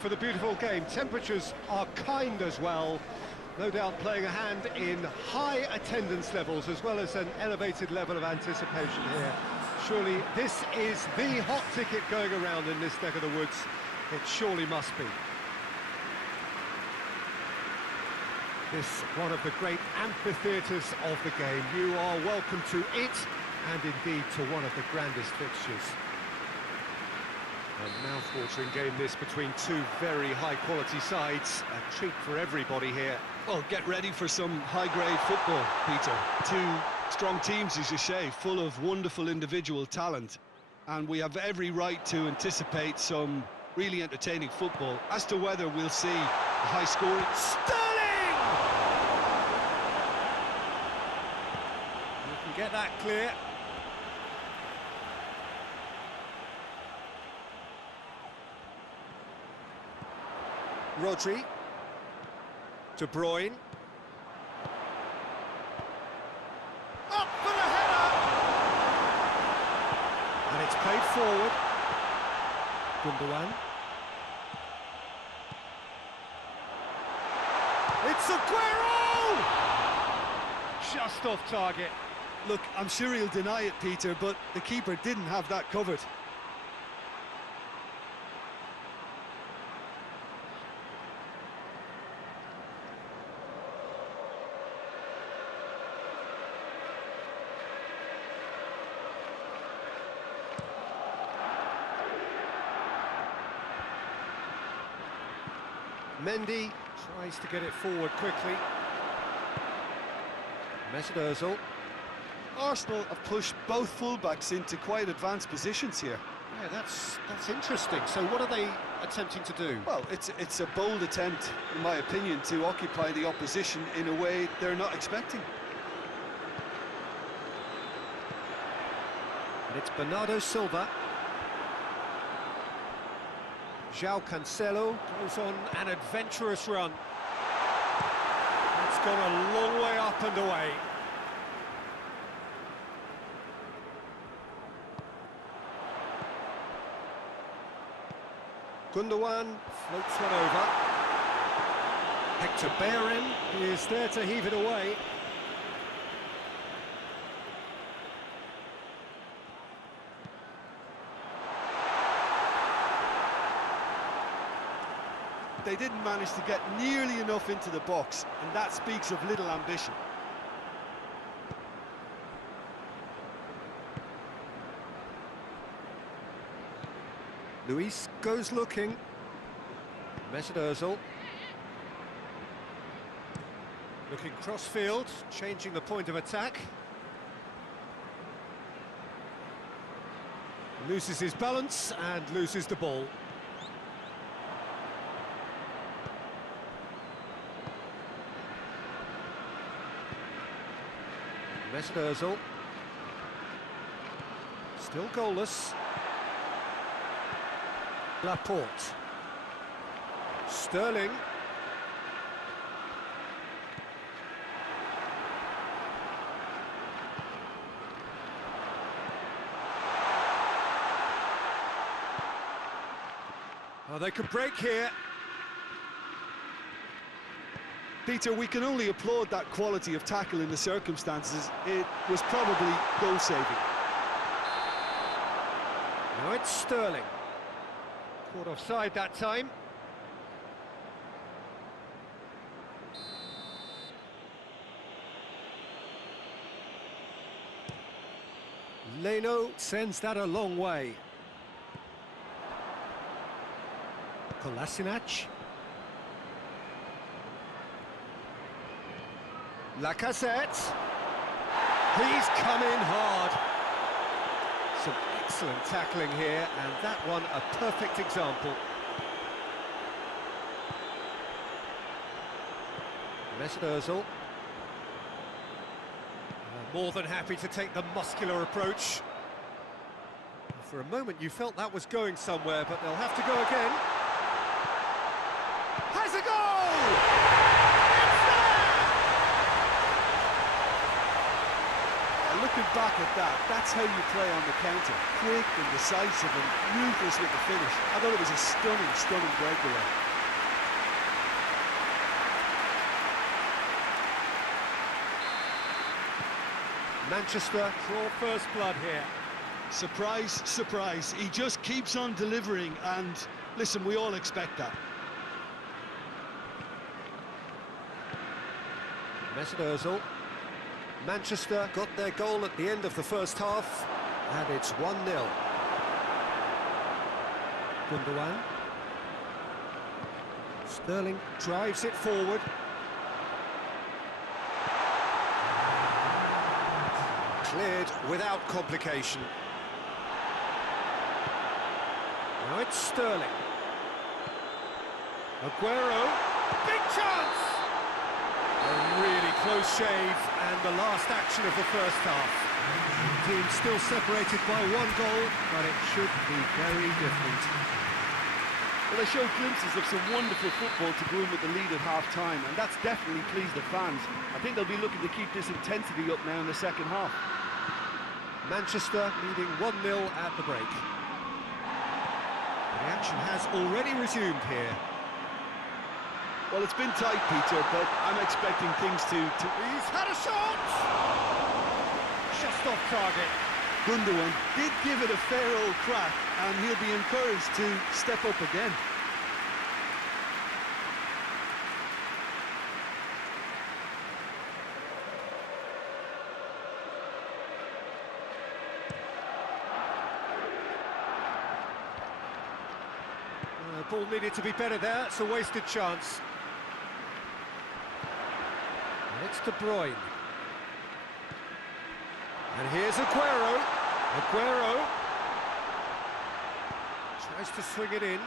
For the beautiful game, temperatures are kind as well, no doubt playing a hand in high attendance levels as well as an elevated level of anticipation here. Surely this is the hot ticket going around in this neck of the woods. It surely must be. This one of the great amphitheatres of the game. You are welcome to it, and indeed to one of the grandest fixtures. A mouth-watering game this between two very high-quality sides. A treat for everybody here. Well, get ready for some high-grade football, Peter. Two strong teams, as you say, full of wonderful individual talent. And we have every right to anticipate some really entertaining football. As to whether we'll see a high-scoring... Sterling! You can get that clear. Rodri, De Bruyne, up for the header, and it's played forward. Gundogan, it's Aguero, just off target. Look, I'm sure he'll deny it, Peter, but the keeper didn't have that covered. Mendy tries to get it forward quickly. Mesut Ozil. Arsenal have pushed both fullbacks into quite advanced positions here. Yeah, that's interesting. So what are they attempting to do? Well, it's a bold attempt, in my opinion, to occupy the opposition in a way they're not expecting. And it's Bernardo Silva. João Cancelo goes on an adventurous run. It's gone a long way up and away. Gundogan floats one over. Hector Bellerin is there to heave it away. They didn't manage to get nearly enough into the box, and that speaks of little ambition. Luis goes looking. Mesut Ozil. Looking cross-field, changing the point of attack. Loses his balance and loses the ball. Mesut Ozil. Still goalless. Laporte. Sterling. Oh, they could break here. Peter, we can only applaud that quality of tackle in the circumstances. It was probably goal-saving. Now it's Sterling. Caught offside that time. Leno sends that a long way. Kolasinac. Lacazette. He's come in hard. Some excellent tackling here, and that one a perfect example. Mesut Ozil. More than happy to take the muscular approach. For a moment you felt that was going somewhere, but they'll have to go again. Has a goal! Looking back at that. That's how you play on the counter. Quick and decisive and ruthless with the finish. I thought it was a stunning, stunning breakaway. Manchester draw first blood here. Surprise, surprise. He just keeps on delivering, and listen, we all expect that. Mesut Ozil. Manchester got their goal at the end of the first half, and it's 1-0. Gundogan. Sterling drives it forward. Cleared without complication. Now it's Sterling. Aguero. Big chance! A really close shave, and the last action of the first half. The team still separated by 1 goal, but it should be very different. Well, they showed glimpses of some wonderful football to go in with the lead at half-time, and that's definitely pleased the fans. I think they'll be looking to keep this intensity up now in the second half. Manchester leading 1-0 at the break. The action has already resumed here. Well, it's been tight, Peter, but I'm expecting things to... He's had a shot! Just off target. Gundogan did give it a fair old crack, and he'll be encouraged to step up again. The ball needed to be better there, it's a wasted chance. And it's De Bruyne. And here's Aguero. Aguero tries to swing it in.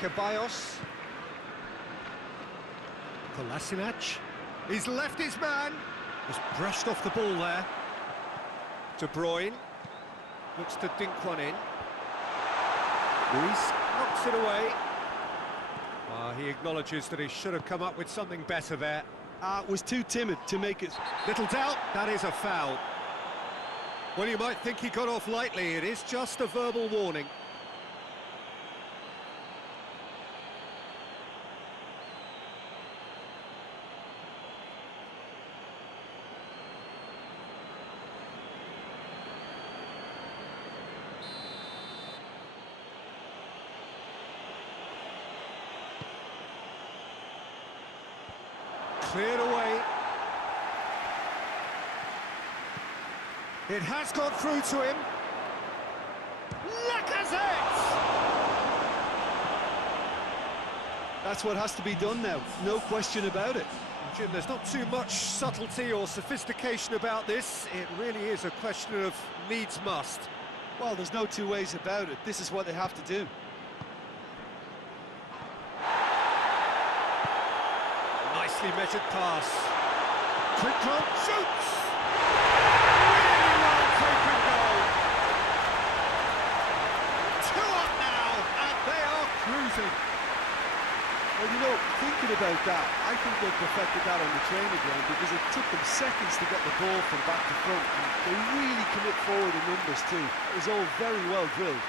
Ceballos. Kolasinac. He's left his man. Just brushed off the ball there. De Bruyne looks to dink one in. Luis knocks it away. He acknowledges that he should have come up with something better there. Was too timid to make it. Little doubt, that is a foul. Well, you might think he got off lightly. It is just a verbal warning. Cleared away. It has got through to him. Lacazette! That's what has to be done now, no question about it. Jim, there's not too much subtlety or sophistication about this. It really is a question of needs must. Well, there's no two ways about it. This is what they have to do. Nicely measured pass. Quick drop, shoots! Really well taken goal. 2 up now, and they are cruising. Well, you know, thinking about that, I think they perfected that on the training ground because it took them seconds to get the ball from back to front, and they really commit forward in numbers too. It was all very well drilled.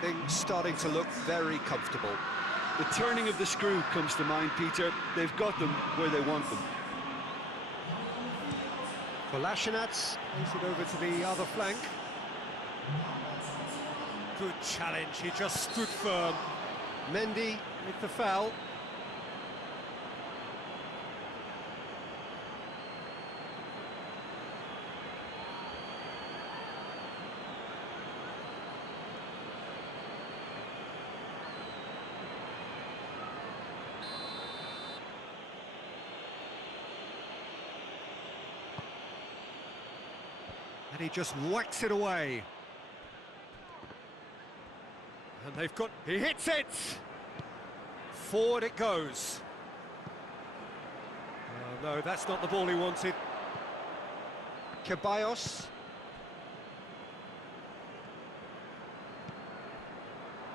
Things starting to look very comfortable. The turning of the screw comes to mind, Peter. They've got them where they want them. Kolasinac plays it over to the other flank. Good challenge, he just stood firm. Mendy with the foul. And he just whacks it away. And they've got... He hits it! Forward it goes. Oh, no, that's not the ball he wanted. Ceballos.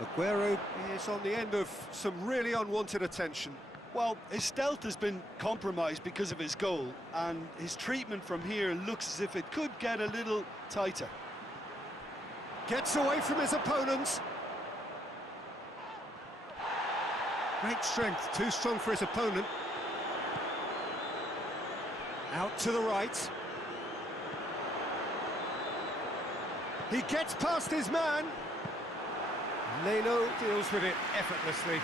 Aguero is on the end of some really unwanted attention. Well, his stealth has been compromised because of his goal, and his treatment from here looks as if it could get a little tighter. Gets away from his opponent. Great strength, too strong for his opponent. Out to the right. He gets past his man. Leno deals with it effortlessly.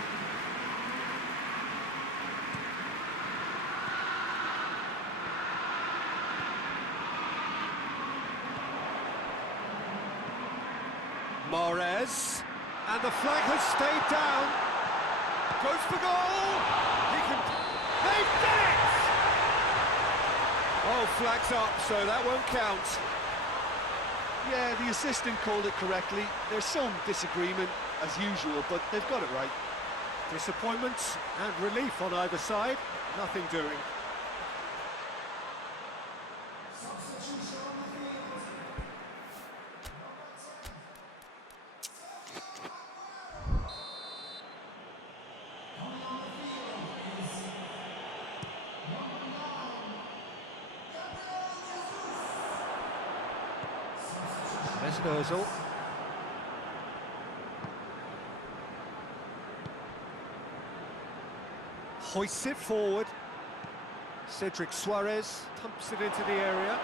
Mahrez, and the flag has stayed down. Goes for goal. He can. They've done it. Oh, flag's up, so that won't count. Yeah, the assistant called it correctly. There's some disagreement, as usual, but they've got it right. Disappointment and relief on either side. Nothing doing. Özil. Hoists it forward. Cedric Suarez pumps it into the area.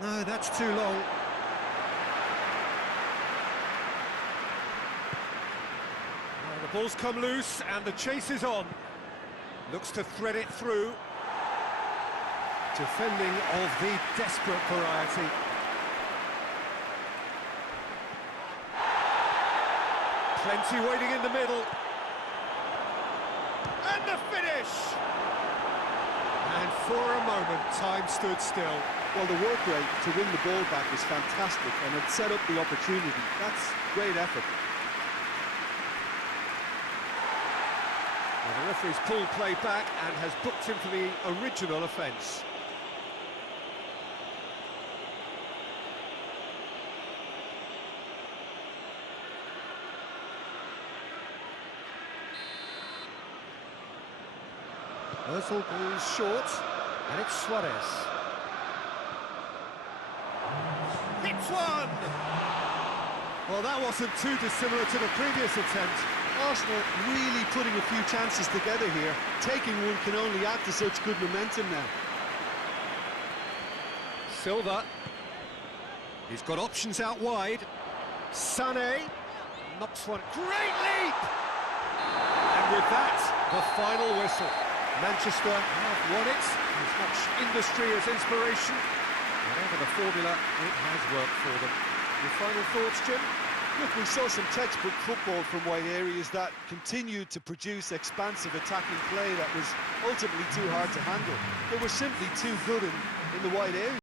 No, that's too long. The ball's come loose and the chase is on. Looks to thread it through. Defending of the desperate variety. Plenty waiting in the middle. And the finish! And for a moment, time stood still. Well, the work rate to win the ball back is fantastic, and it set up the opportunity. That's great effort. Well, the referee's pulled play back and has booked him for the original offence. Özil goes short, and it's Suarez. Hits one! Well, that wasn't too dissimilar to the previous attempt. Arsenal really putting a few chances together here. Taking one can only add to such good momentum now. Silva. He's got options out wide. Sané knocks one. Great leap! And with that, the final whistle. Manchester have won it. As much industry as inspiration. Whatever the formula, it has worked for them. Your final thoughts, Jim? Look, we saw some textbook football from wide areas that continued to produce expansive attacking play that was ultimately too hard to handle. They were simply too good in the wide area.